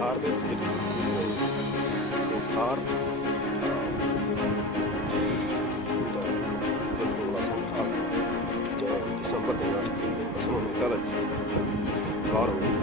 Thar ਦੇ Thar December ਦੇ last ਵਿੱਚ ਮਸਲਾ ਨਿਕਲ ਆਇਆ ਕਾਰ ਹੋ ਗਈ